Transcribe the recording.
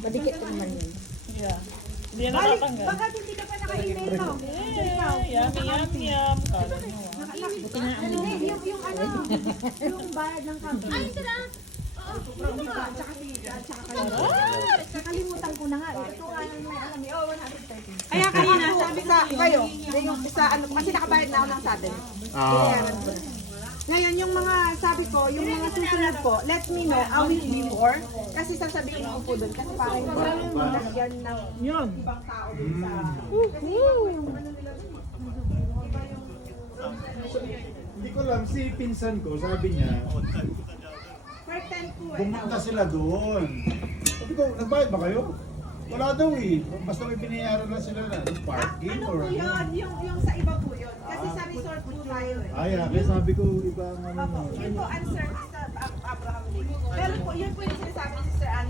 Madikit naman yun. Yeah. Hindi na natatanggal. Bakit hindi ka pa naka-email mo? Yummy. Kala mo Buti nga ano. Hindi, yung ano, yung bayad ng company. Ay, ito na. Nakalimutan ko na nga. Ito nga yung may alam eh. Oh, 130. Kaya kanina, sabi sa kayo, yung isa, ano, kasi nakabayad na ako ng satin. Ngayon, yung mga, sabi ko, yung mga susunod ko, let me know a week before. Kasi sasabihin ko po doon. Kasi parang yung malagyan ng ibang tao doon sa... Kasi iba po yung ano nila doon. Iba yung... Hindi ko lang, si pinsan ko, sabi niya, For 10 po eh. pumunta sila doon. Sabi ko, nagbayad ba kayo? Wala daw eh. Basta may binayaran na sila na parking Ano or po yun? Yung sa iba po yun. Kasi sa resort po tayo eh. Ay, kaya sabi ko, ibang ano Opo, na. yun po unserviced sa Abraham Lake. Pero po, yun po yung sinasabi ni Sister Anne.